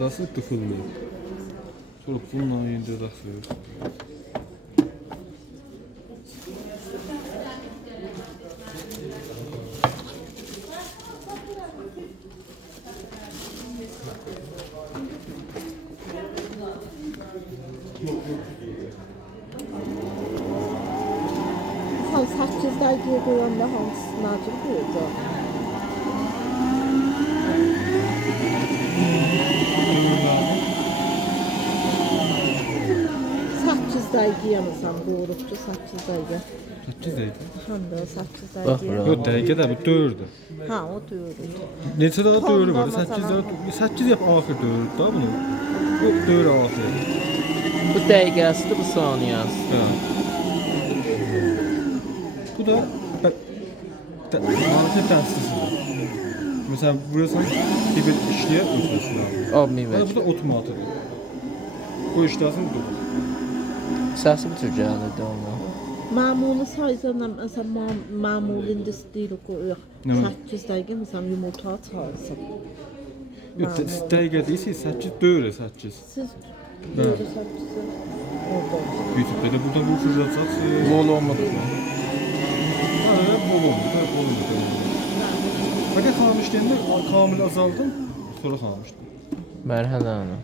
Nasıl tıfıllı? Sonra bununla yiyince nasıl? Sen 8'dəyə qoyanda hansısını acır qoyacaq? Yemesem doğrultucu 8'dəyə. 8 deydi. Həm də 8'dəyə. Yok dəqiqə də bu 4'dü. Ha, o doğru. Neçə daha Tam 4'ü da var? mesela- 8 yap axır 4 da bunu. Bu 4 axır. Bu dəqiqəsidir, bu saniyəsi. Hə. Bu da hansı dəstəsidir? Məsələn, burası bir işləyə ötürüsün abi. Abmi Hə, ver. bu da otomatıdır. Bu işləsin dur. Səsi bir tür gəlirdi ona. Mamulu sayısanla mesela mamulun istəyir qoyuq. Nə var? 8'dəyə mesela yumurta çalsın. Yox, dəqiqə deyilsə 8 4 8. Siz doğru 8'i orada. YouTube'da da burada bu fırlatacaqsın. Lol olmadı. Ha, bolum, da bolum. Fakat xamış deyəndə kamil azaldım, sonra xamışdım. Mərhələ ana.